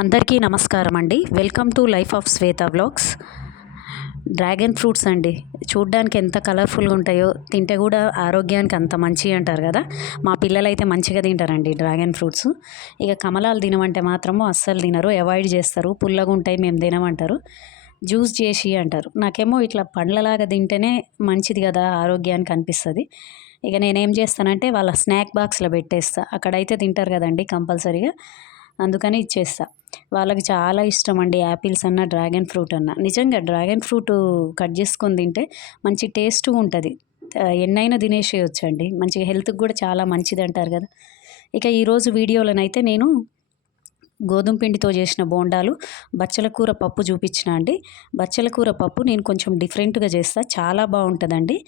అందరికీ నమస్కారం అండి. Welcome to life of Shweta vlogs. Dragon fruits అండి, చూడ్డానికి ఎంత కలర్ఫుల్గా ఉంటాయో, తింటే కూడా ఆరోగ్యానికి అంత మంచి అంటారు కదా. మా పిల్లలు అయితే మంచిగా తింటారండి డ్రాగన్ ఫ్రూట్స్. ఇక కమలాలు తినమంటే మాత్రము అస్సలు తినరు, అవాయిడ్ చేస్తారు. పుల్లగా ఉంటాయి, మేము తినమంటారు. జ్యూస్ చేసి అంటారు. నాకేమో ఇట్లా పండ్లలాగా తింటేనే మంచిది కదా ఆరోగ్యానికి అనిపిస్తుంది. ఇక నేనేం చేస్తానంటే వాళ్ళ స్నాక్ బాక్స్లో పెట్టేస్తా. అక్కడైతే తింటారు కదండి కంపల్సరీగా, అందుకని ఇచ్చేస్తా. వాళ్ళకి చాలా ఇష్టం అండి యాపిల్స్ అన్న డ్రాగన్ ఫ్రూట్ అన్న. నిజంగా డ్రాగన్ ఫ్రూట్ కట్ చేసుకొని తింటే మంచి టేస్ట్ ఉంటుంది. ఎన్నైనా తినేసేయొచ్చండి. మంచిగా హెల్త్కి కూడా చాలా మంచిది అంటారు కదా. ఇక ఈరోజు వీడియోలోనైతే నేను గోధుమ పిండితో చేసిన బోండాలు, బచ్చల కూర పప్పు చూపించిన అండి. బచ్చల కూర పప్పు నేను కొంచెం డిఫరెంట్గా చేస్తా, చాలా బాగుంటుందండి.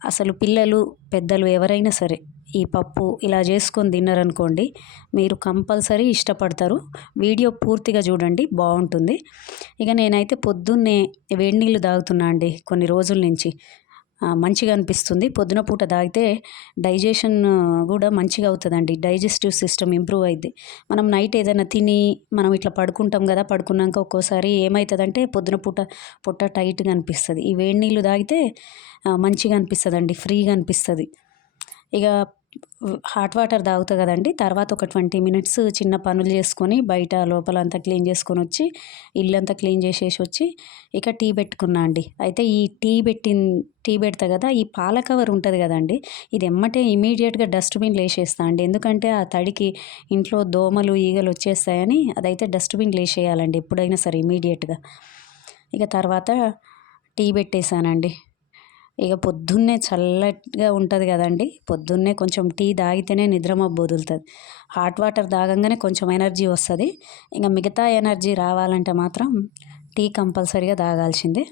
అసలు పిల్లలు పెద్దలు ఎవరైనా సరే ఈ పప్పు ఇలా చేసుకొని తిన్నారనుకోండి, మీరు కంపల్సరీ ఇష్టపడతారు. వీడియో పూర్తిగా చూడండి, బాగుంటుంది. ఇక నేనైతే పొద్దున్నే వేడి నీళ్ళు తాగుతున్నా అండి కొన్ని రోజుల నుంచి. మంచిగా అనిపిస్తుంది. పొద్దున పూట తాగితే డైజెషన్ కూడా మంచిగా అవుతుందండి. డైజెస్టివ్ సిస్టమ్ ఇంప్రూవ్ అయింది. మనం నైట్ ఏదైనా తిని మనం ఇట్లా పడుకుంటాం కదా, పడుకున్నాక ఒక్కోసారి ఏమవుతుందంటే పొద్దున పూట పొట్ట టైట్గా అనిపిస్తుంది. ఈ వేడి నీళ్ళు తాగితే మంచిగా అనిపిస్తుందండి, ఫ్రీగా అనిపిస్తుంది. ఇక హాట్ వాటర్ తాగుతా కదండి, తర్వాత ఒక 20 మినిట్స్ చిన్న పనులు చేసుకొని బయట లోపల అంతా క్లీన్ చేసుకొని వచ్చి, ఇల్లంతా క్లీన్ చేసేసి వచ్చి ఇక టీ పెట్టుకున్నా అండి. అయితే ఈ టీ పెడతా కదా, ఈ పాల కవర్ ఉంటుంది కదండి, ఇది ఎమ్మటే ఇమీడియట్గా డస్ట్బిన్లో వేసేస్తా అండి. ఎందుకంటే ఆ తడికి ఇంట్లో దోమలు ఈగలు వచ్చేస్తాయని అదైతే డస్ట్బిన్లో వేసేయాలండి ఎప్పుడైనా సరే ఇమీడియట్గా. ఇక తర్వాత టీ పెట్టేశానండి. ఇక పొద్దున్నే చల్లగా ఉంటుంది కదండి, పొద్దున్నే కొంచెం టీ తాగితేనే నిద్ర మబ్బు వదులుతుంది. హాట్ వాటర్ తాగంగానే కొంచెం ఎనర్జీ వస్తుంది. ఇంకా మిగతా ఎనర్జీ రావాలంటే మాత్రం టీ కంపల్సరీగా తాగాల్సిందే.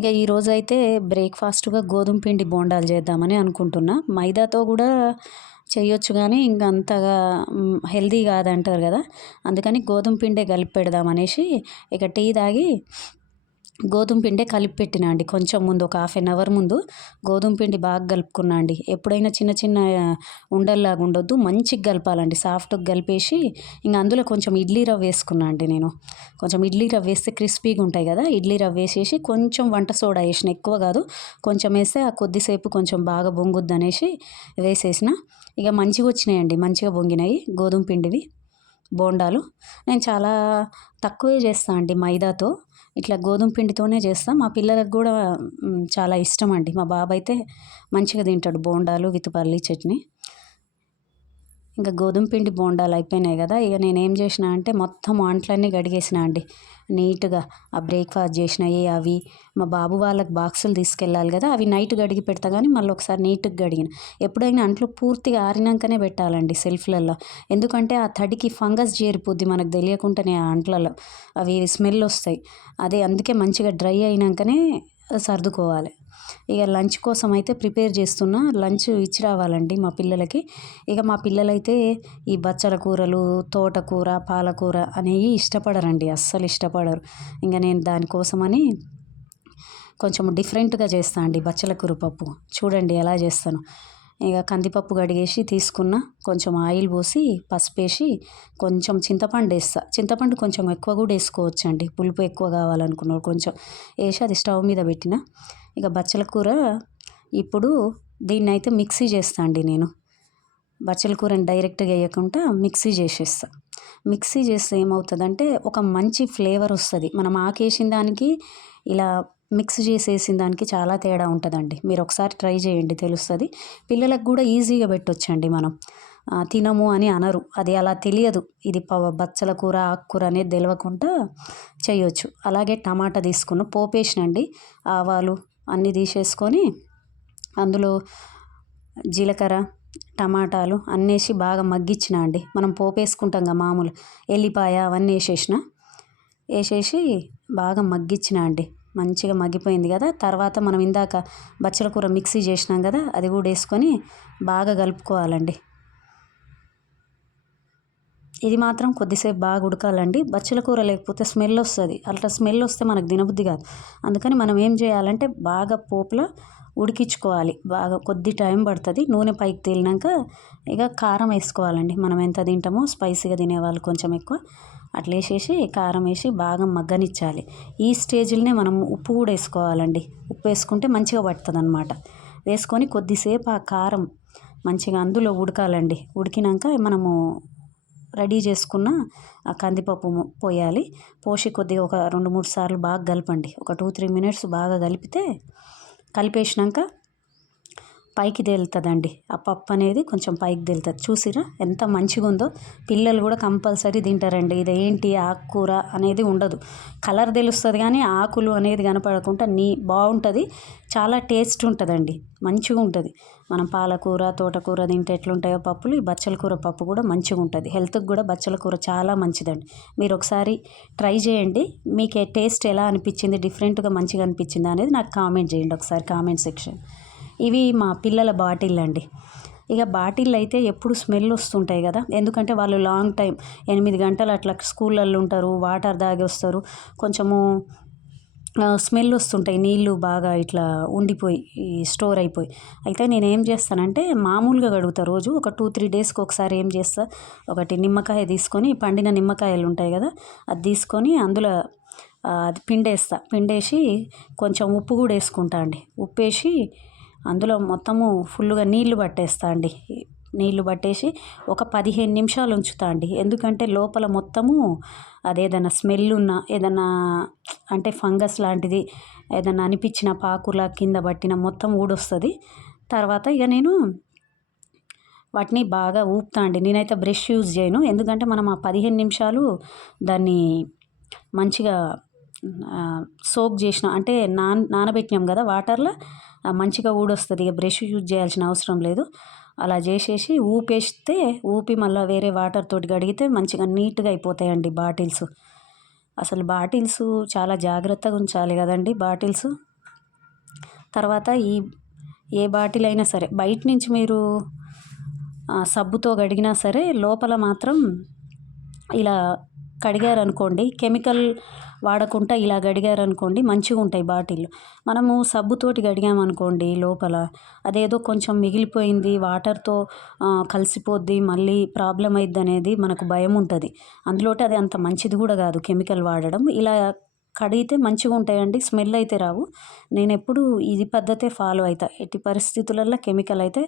ఇక ఈరోజైతే బ్రేక్ఫాస్ట్గా గోధుమ పిండి బోండాలు చేద్దామని అనుకుంటున్నా. మైదాతో కూడా చేయొచ్చు కానీ ఇంకా అంతగా హెల్దీ కాదంటారు కదా, అందుకని గోధుమ పిండే కలిపి పెడదామనేసి ఇక టీ తాగి గోధుమ పిండే కలిపి పెట్టినా అండి. కొంచెం ముందు ఒక 1/2 అవర్ ముందు గోధుమ పిండి బాగా కలుపుకున్నా అండి. ఎప్పుడైనా చిన్న చిన్న ఉండల్లాగా ఉండొద్దు, మంచిగా కలపాలండి. సాఫ్ట్గా కలిపేసి ఇంకా అందులో కొంచెం ఇడ్లీ రవ్వ వేసుకున్నా అండి. నేను కొంచెం ఇడ్లీ రవ్వ వేస్తే క్రిస్పీగా ఉంటాయి కదా, ఇడ్లీ రవ్వ వేసేసి కొంచెం వంట సోడా వేసిన, ఎక్కువ కాదు, కొంచెం వేస్తే ఆ కొద్దిసేపు కొంచెం బాగా పొంగుద్ది అనేసి వేసేసిన. ఇక మంచిగా వచ్చినాయండి, మంచిగా పొంగినాయి గోధుమ పిండివి బోండాలు. నేను చాలా తక్కువే చేస్తాను అండి మైదాతో, ఇట్లా గోధుమ పిండితోనే చేస్తాను. మా పిల్లలకు కూడా చాలా ఇష్టం అండి. మా బాబు అయితే మంచిగా తింటాడు బోండాలు విత్ పల్లీ చట్నీ. ఇంకా గోధుమ పిండి బోండాలు అయిపోయినాయి కదా, ఇక నేనేం చేసిన అంటే మొత్తం అంట్లన్నీ కడిగేసిన అండి నీట్గా. ఆ బ్రేక్ఫాస్ట్ చేసినవి అవి మా బాబు వాళ్ళకి బాక్సులు తీసుకెళ్ళాలి కదా, అవి నైట్ కడిగి పెడతా కానీ మళ్ళీ ఒకసారి నీట్గా కడిగిన. ఎప్పుడైనా అంట్లు పూర్తిగా ఆరినాకనే పెట్టాలండి సెల్ఫ్లలో, ఎందుకంటే ఆ తడికి ఫంగస్ చేరిపోద్ది మనకు తెలియకుండానే ఆ అంట్లలో, అవి స్మెల్ వస్తాయి. అదే అందుకే మంచిగా డ్రై అయినాకనే సర్దుకోవాలి. ఇక లంచ్ కోసం అయితే ప్రిపేర్ చేస్తున్నా, లంచ్ ఇచ్చి రావాలండి మా పిల్లలకి. ఇక మా పిల్లలైతే ఈ బచ్చల కూరలు, తోటకూర, పాలకూర అనేవి ఇష్టపడరండి, అస్సలు ఇష్టపడరు. ఇంకా నేను దానికోసమని కొంచెం డిఫరెంట్గా చేస్తాను అండి బచ్చల కూర పప్పు. చూడండి ఎలా చేస్తాను. ఇక కందిపప్పు కడిగేసి తీసుకున్న, కొంచెం ఆయిల్ పోసి పసుపు వేసి కొంచెం చింతపండు వేస్తా. చింతపండు కొంచెం ఎక్కువ కూడా వేసుకోవచ్చు అండి, పులుపు ఎక్కువ కావాలనుకున్నారు కొంచెం వేసి అది స్టవ్ మీద పెట్టిన. ఇక బచ్చల కూర ఇప్పుడు దీన్ని అయితే మిక్సీ చేస్తా అండి నేను. బచ్చల కూరని డైరెక్ట్గా వేయకుండా మిక్సీ చేసేస్తా. మిక్సీ చేస్తే ఏమవుతుందంటే ఒక మంచి ఫ్లేవర్ వస్తుంది. మనం ఆకేసిన దానికి ఇలా మిక్స్ చేసేసిన దానికి చాలా తేడా ఉంటుందండి. మీరు ఒకసారి ట్రై చేయండి, తెలుస్తుంది. పిల్లలకు కూడా ఈజీగా పెట్టొచ్చండి మనం, తినము అని అనరు. అది అలా తెలియదు, ఇది బచ్చల కూర ఆకుకూర అనేది తెలియకుండా చేయొచ్చు. అలాగే టమాటా తీసుకున్న పోపేసినండి, ఆవాలు అన్నీ తీసేసుకొని అందులో జీలకర్ర టమాటాలు అన్నీ వేసి బాగా మగ్గించిన అండి. మనం పోపు వేసుకుంటాం కదా మామూలు, ఎల్లిపాయ అవన్నీ వేసేసి బాగా మగ్గించిన అండి. మంచిగా మగ్గిపోయింది కదా, తర్వాత మనం ఇందాక బచ్చల కూర మిక్సీ చేసినాం కదా, అది కూడా వేసుకొని బాగా కలుపుకోవాలండి. ఇది మాత్రం కొద్దిసేపు బాగా ఉడకాలండి. బచ్చల కూర లేకపోతే స్మెల్ వస్తుంది. అట్లా స్మెల్ వస్తే మనకు తినబుద్ధి కాదు. అందుకని మనం ఏం చేయాలంటే బాగా పోపులో ఉడికించుకోవాలి. బాగా కొద్ది టైం పడుతుంది. నూనె పైకి తేలినాక ఇక కారం వేసుకోవాలండి. మనం ఎంత తింటామో స్పైసీగా తినేవాళ్ళు కొంచెం ఎక్కువ అట్లా వేసేసి కారం వేసి బాగా మగ్గనిచ్చాలి. ఈ స్టేజ్లోనే మనం ఉప్పు కూడా వేసుకోవాలండి. ఉప్పు వేసుకుంటే మంచిగా పడుతుంది అనమాట. వేసుకొని కొద్దిసేపు ఆ కారం మంచిగా అందులో ఉడకాలండి. ఉడికినాక మనము రెడీ చేసుకున్న ఆ కందిపప్పు పోయాలి. పోసి కొద్దిగా ఒక 2-3 సార్లు బాగా కలపండి. ఒక 2-3 మినిట్స్ బాగా కలిపేసినాక పైకి తేలుతుందండి. ఆ పప్పు అనేది కొంచెం పైకి తేలుతుంది. చూసిరా ఎంత మంచిగా ఉందో. పిల్లలు కూడా కంపల్సరీ తింటారండి. ఇదేంటి ఆకుకూర అనేది ఉండదు. కలర్ తెలుస్తుంది కానీ ఆకులు అనేది కనపడకుండా బాగుంటుంది. చాలా టేస్ట్ ఉంటుందండి. మంచిగా ఉంటుంది. మనం పాలకూర తోటకూర తింటే ఎట్లుంటాయో పప్పులు, ఈ బచ్చల కూర పప్పు కూడా మంచిగా ఉంటుంది. హెల్త్కి కూడా బచ్చల కూర చాలా మంచిదండి. మీరు ఒకసారి ట్రై చేయండి. మీకు టేస్ట్ ఎలా అనిపించింది, డిఫరెంట్గా మంచిగా అనిపించింది అనేది నాకు కామెంట్ చేయండి ఒకసారి కామెంట్ సెక్షన్. ఇవి మా పిల్లల బాటిల్ అండి. ఇక బాటిల్ అయితే ఎప్పుడు స్మెల్ వస్తుంటాయి కదా. ఎందుకంటే వాళ్ళు లాంగ్ టైం 8 గంటలు అట్లా స్కూళ్ళల్లో ఉంటారు. వాటర్ తాగి వస్తారు. కొంచెము స్మెల్ వస్తుంటాయి. నీళ్ళు బాగా ఇట్లా ఉండిపోయి స్టోర్ అయిపోయి. అయితే నేను ఏం చేస్తానంటే మామూలుగా కడుగుతా. రోజు ఒక 2-3 డేస్కి ఒకసారి ఏం చేస్తా, ఒకటి నిమ్మకాయ తీసుకొని, పండిన నిమ్మకాయలు ఉంటాయి కదా, అది తీసుకొని అందులో అది పిండేసి కొంచెం ఉప్పు కూడా వేసుకుంటా అండి. ఉప్పు వేసి అందులో మొత్తము ఫుల్గా నీళ్లు పట్టేస్తా అండి. నీళ్లు పట్టేసి ఒక 15 నిమిషాలు ఉంచుతా అండి. ఎందుకంటే లోపల మొత్తము అదేదైనా స్మెల్ ఉన్నా, ఏదన్నా అంటే ఫంగస్ లాంటిది ఏదన్నా అనిపించిన పాకులా కింద పట్టిన మొత్తం ఊడొస్తుంది. తర్వాత ఇక నేను వాటిని బాగా ఊపుతా అండి. నేనైతే బ్రష్ యూజ్ చేయను. ఎందుకంటే మనం ఆ 15 నిమిషాలు దాన్ని మంచిగా సోక్ చేసిన అంటే నానబెట్టినాం కదా వాటర్లో, మంచిగా ఊడొస్తుంది. ఇక బ్రష్ యూజ్ చేయాల్సిన అవసరం లేదు. అలా చేసేసి ఊపి మళ్ళీ వేరే వాటర్ తోటి కడిగితే మంచిగా నీట్గా అయిపోతాయండి బాటిల్స్. అసలు బాటిల్స్ చాలా జాగ్రత్తగా ఉంచాలి కదండి బాటిల్స్. తర్వాత ఏ బాటిల్ అయినా సరే బయట నుంచి మీరు సబ్బుతో కడిగినా సరే లోపల మాత్రం ఇలా కడిగారనుకోండి, కెమికల్ వాడకుండా ఇలా కడిగారనుకోండి మంచిగా ఉంటాయి బాటిల్. మనము సబ్బుతోటి కడిగామనుకోండి లోపల అదేదో కొంచెం మిగిలిపోయింది, వాటర్తో కలిసిపోద్ది, మళ్ళీ ప్రాబ్లం అయ్యిద్ది అనేది మనకు భయం ఉంటుంది. అందులోటి అది అంత మంచిది కూడా కాదు కెమికల్ వాడడం. ఇలా కడిగితే మంచిగా ఉంటాయండి, స్మెల్ అయితే రావు. నేను ఎప్పుడు ఇది పద్ధతే ఫాలో అవుతా. ఎట్టి పరిస్థితులలో కెమికల్ అయితే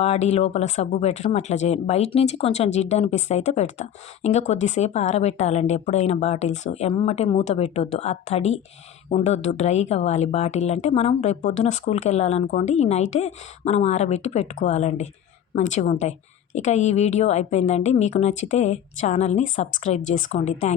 వాడి లోపల సబ్బు పెట్టడం అట్లా చేయను. బయట నుంచి కొంచెం జిడ్డు అనిపిస్తే అయితే పెడతా. ఇంకా కొద్దిసేపు ఆరబెట్టాలండి ఎప్పుడైనా బాటిల్స్. ఎమ్మటే మూత పెట్టొద్దు. ఆ తడి ఉండొద్దు, డ్రైగా అవ్వాలి బాటిల్. అంటే మనం రేపు పొద్దున స్కూల్కి వెళ్ళాలనుకోండి, ఈ నైటే మనం ఆరబెట్టి పెట్టుకోవాలండి, మంచిగా ఉంటాయి. ఇక ఈ వీడియో అయిపోయిందండి. మీకు నచ్చితే ఛానల్ని సబ్స్క్రైబ్ చేసుకోండి. Thank you.